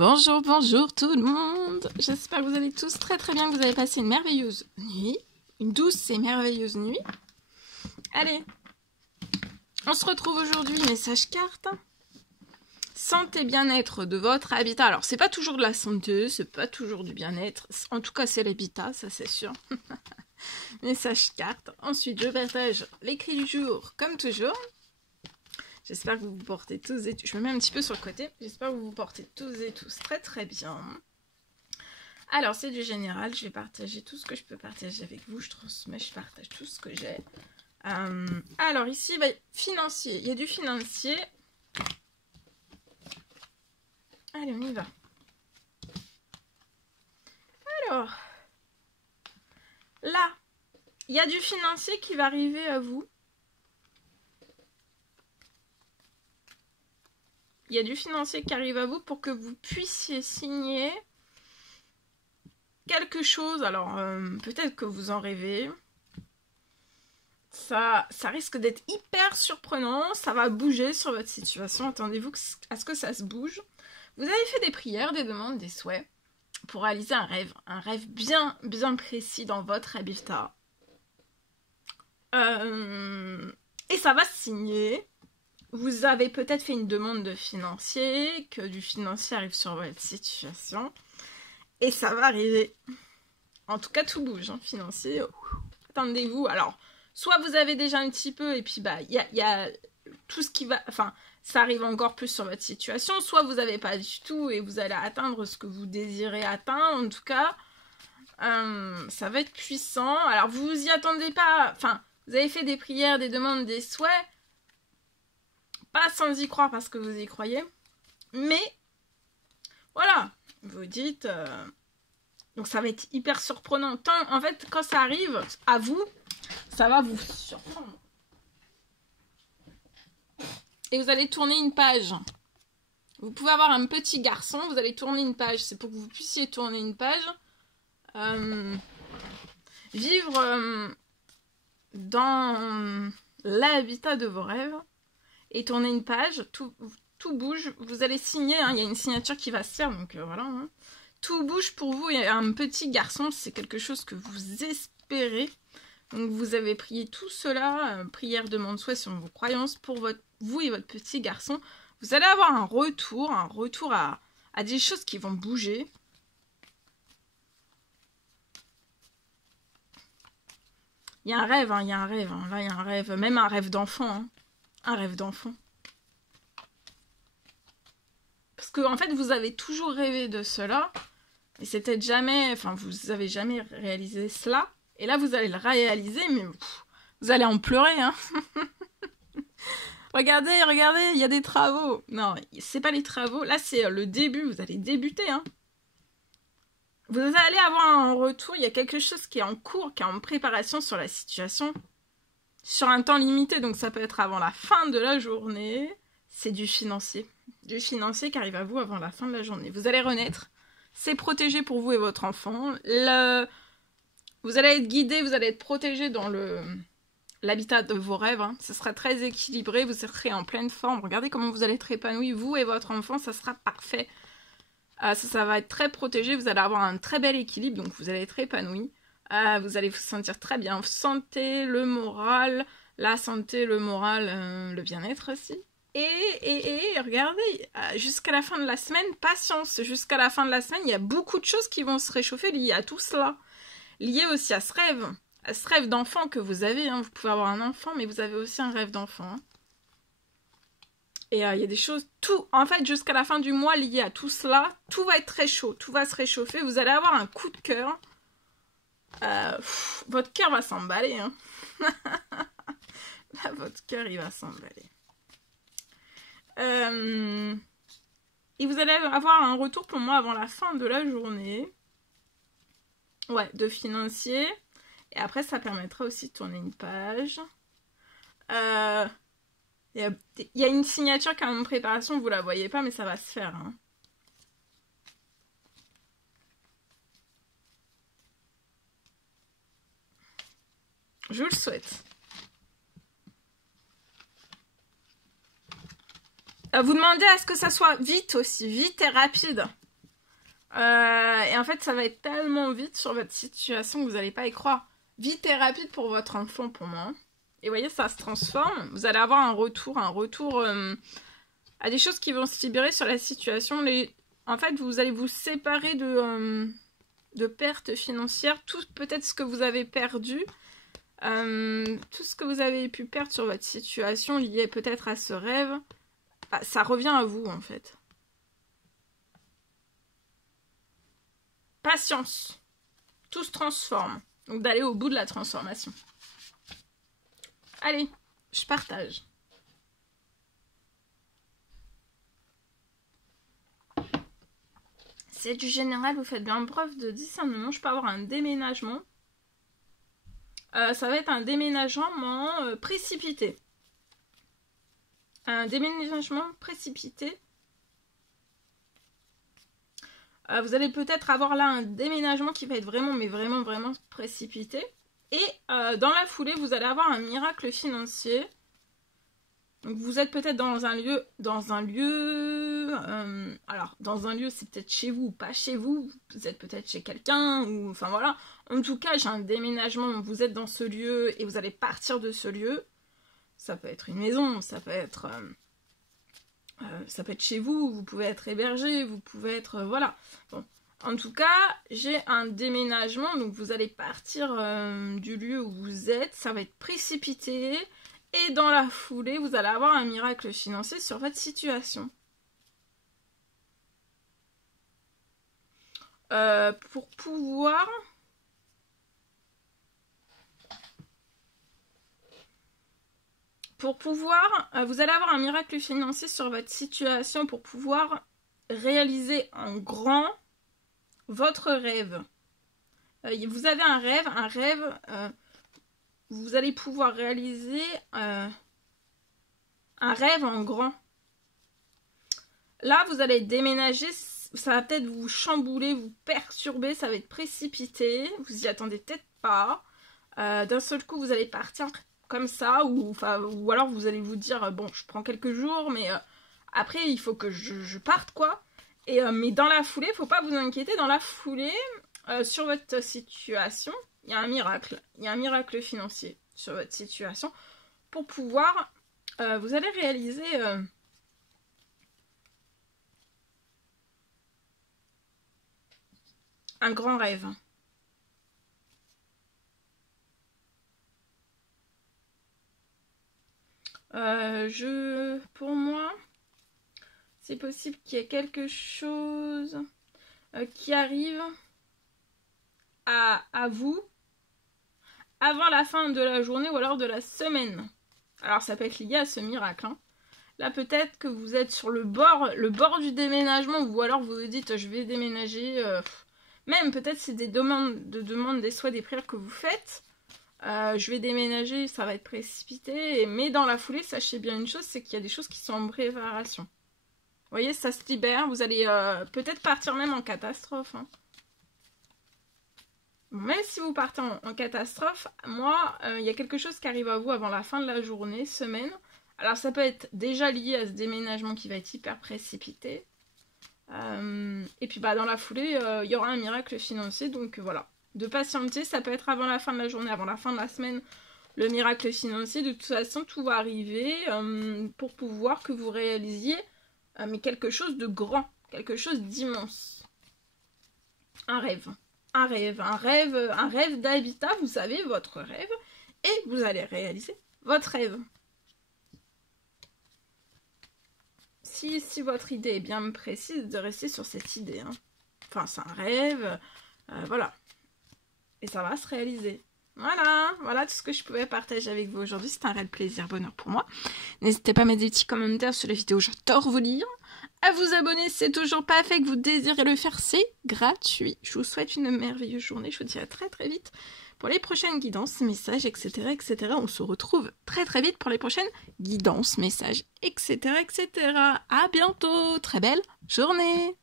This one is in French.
Bonjour, bonjour tout le monde. J'espère que vous allez tous très bien, que vous avez passé une merveilleuse nuit. Une douce et merveilleuse nuit. Allez, on se retrouve aujourd'hui, message carte. Santé, bien-être de votre habitat. Alors, c'est pas toujours de la santé, c'est pas toujours du bien-être. En tout cas, c'est l'habitat, ça c'est sûr. Message carte. Ensuite, je partage l'écrit du jour, comme toujours. J'espère que vous vous portez tous et tous. Je me mets un petit peu sur le côté. J'espère que vous vous portez tous et tous très bien. Alors, c'est du général. Je vais partager tout ce que je peux partager avec vous. Je transmets, je partage tout ce que j'ai. Alors, ici, financier. Il y a du financier. Allez, on y va. Alors, là, il y a du financier qui va arriver à vous. Il y a du financier qui arrive à vous pour que vous puissiez signer quelque chose. Alors, peut-être que vous en rêvez. Ça risque d'être hyper surprenant. Ça va bouger sur votre situation. Attendez-vous à ce que ça se bouge. Vous avez fait des prières, des demandes, des souhaits pour réaliser un rêve. Un rêve bien précis dans votre habitat. Et ça va se signer. Vous avez peut-être fait une demande de financier, que du financier arrive sur votre situation. Et ça va arriver. En tout cas, tout bouge, hein, financier. Attendez-vous. Alors, soit vous avez déjà un petit peu, et puis il y a tout ce qui va... Enfin, ça arrive encore plus sur votre situation. Soit vous n'avez pas du tout, et vous allez atteindre ce que vous désirez atteindre. En tout cas, ça va être puissant. Alors, vous vous y attendez pas. Enfin, vous avez fait des prières, des demandes, des souhaits. Pas sans y croire parce que vous y croyez. Mais, voilà. Vous dites... Donc ça va être hyper surprenant. En fait, quand ça arrive à vous, ça va vous surprendre. Et vous allez tourner une page. Vous pouvez avoir un petit garçon, vous allez tourner une page. C'est pour que vous puissiez tourner une page. Vivre dans l'habitat de vos rêves. Et tourner une page, tout bouge, vous allez signer, hein, il y a une signature qui va se faire, donc voilà. Hein. Tout bouge pour vous, il y a un petit garçon, c'est quelque chose que vous espérez. Donc vous avez prié tout cela, prière, demande, souhait sur vos croyances pour vous et votre petit garçon. Vous allez avoir un retour à des choses qui vont bouger. Il y a un rêve, hein, il y a un rêve, hein. Là il y a un rêve, même un rêve d'enfant, hein. Un rêve d'enfant. Parce que en fait, vous avez toujours rêvé de cela. Et c'était jamais... Enfin, vous avez jamais réalisé cela. Et là, vous allez le réaliser, mais vous allez en pleurer, hein. Regardez, il y a des travaux. Non, c'est pas les travaux. Là, c'est le début. Vous allez débuter, hein. Vous allez avoir un retour. Il y a quelque chose qui est en cours, qui est en préparation sur la situation. Sur un temps limité, donc ça peut être avant la fin de la journée. C'est du financier. Du financier qui arrive à vous avant la fin de la journée. Vous allez renaître. C'est protégé pour vous et votre enfant. Vous allez être guidé, vous allez être protégé dans l'habitat de vos rêves. Hein. Ce sera très équilibré, vous serez en pleine forme. Regardez comment vous allez être épanoui, vous et votre enfant, ça sera parfait. Ça va être très protégé, vous allez avoir un très bel équilibre, donc vous allez être épanoui. Vous allez vous sentir très bien. Santé, le moral, la santé, le moral, le bien-être aussi. Et regardez, jusqu'à la fin de la semaine, patience. Jusqu'à la fin de la semaine, il y a beaucoup de choses qui vont se réchauffer liées à tout cela. Liées aussi à ce rêve d'enfant que vous avez. Hein. Vous pouvez avoir un enfant, mais vous avez aussi un rêve d'enfant. Hein. Et il y a des choses, en fait, jusqu'à la fin du mois, liées à tout cela, tout va être très chaud. Tout va se réchauffer. Vous allez avoir un coup de cœur. Votre cœur va s'emballer. Hein. Là, votre cœur, il va s'emballer. Et vous allez avoir un retour pour moi avant la fin de la journée. Ouais, de financier. Et après, ça permettra aussi de tourner une page. Il y a une signature qui est en préparation, vous la voyez pas, mais ça va se faire. Hein. Je vous le souhaite. Vous demandez à ce que ça soit vite aussi, vite et rapide. Et en fait, ça va être tellement vite sur votre situation que vous n'allez pas y croire. Vite et rapide pour votre enfant, pour moi. Et vous voyez, ça se transforme. Vous allez avoir un retour à des choses qui vont se libérer sur la situation. En fait, vous allez vous séparer de pertes financières. Tout peut-être ce que vous avez perdu. Tout ce que vous avez pu perdre sur votre situation lié peut-être à ce rêve, ça revient à vous, en fait. Patience. Tout se transforme. Donc d'aller au bout de la transformation. Allez, je partage. C'est du général, vous faites bien preuve de discernement. Je peux avoir un déménagement. Ça va être un déménagement précipité. Un déménagement précipité. Vous allez peut-être avoir là un déménagement qui va être vraiment, mais vraiment, vraiment précipité. Et dans la foulée, vous allez avoir un miracle financier. Donc vous êtes peut-être dans un lieu, alors dans un lieu c'est peut-être chez vous ou pas chez vous, vous êtes peut-être chez quelqu'un, ou enfin voilà. En tout cas, j'ai un déménagement, vous êtes dans ce lieu et vous allez partir de ce lieu. Ça peut être une maison, ça peut être chez vous, vous pouvez être hébergé, vous pouvez être... voilà. Bon. En tout cas, j'ai un déménagement, donc vous allez partir du lieu où vous êtes, ça va être précipité, et dans la foulée, vous allez avoir un miracle financier sur votre situation. Pour pouvoir... vous allez avoir un miracle financier sur votre situation pour pouvoir réaliser en grand votre rêve. Vous avez un rêve, vous allez pouvoir réaliser un rêve en grand. Là, vous allez déménager, ça va peut-être vous chambouler, vous perturber, ça va être précipité, vous y attendez peut-être pas. D'un seul coup, vous allez partir comme ça, ou alors vous allez vous dire, bon, je prends quelques jours, mais après, il faut que je parte, quoi. Mais dans la foulée, faut pas vous inquiéter, dans la foulée, sur votre situation, il y a un miracle. Il y a un miracle financier sur votre situation pour pouvoir, vous allez réaliser un grand rêve. Pour moi, c'est possible qu'il y ait quelque chose qui arrive à vous avant la fin de la journée ou alors de la semaine. Alors ça peut être lié à ce miracle. Hein. Là peut-être que vous êtes sur le bord du déménagement, ou alors vous vous dites je vais déménager. Même peut-être c'est des demandes, des souhaits, des prières que vous faites. Je vais déménager, ça va être précipité, mais dans la foulée, sachez bien une chose, c'est qu'il y a des choses qui sont en préparation. Vous voyez, ça se libère, vous allez peut-être partir même en catastrophe. Hein. Même si vous partez en catastrophe, moi, il y a quelque chose qui arrive à vous avant la fin de la journée, semaine. Alors ça peut être déjà lié à ce déménagement qui va être hyper précipité. Et puis dans la foulée, il y aura un miracle financier, donc voilà. De patienter, ça peut être avant la fin de la journée, avant la fin de la semaine, le miracle financier. De toute façon, tout va arriver pour pouvoir que vous réalisiez mais quelque chose de grand, quelque chose d'immense. Un rêve d'habitat, vous savez, votre rêve, et vous allez réaliser votre rêve. Si votre idée est bien précise, de rester sur cette idée. Hein. Enfin, c'est un rêve, voilà. Et ça va se réaliser. Voilà tout ce que je pouvais partager avec vous aujourd'hui. C'est un réel plaisir, bonheur pour moi. N'hésitez pas à mettre des petits commentaires sur la vidéo, j'adore vous lire. À vous abonner, si c'est toujours pas fait, que vous désirez le faire, c'est gratuit. Je vous souhaite une merveilleuse journée. Je vous dis à très très vite pour les prochaines guidances, messages, etc. etc. On se retrouve très très vite pour les prochaines guidances, messages, etc. etc. À bientôt. Très belle journée.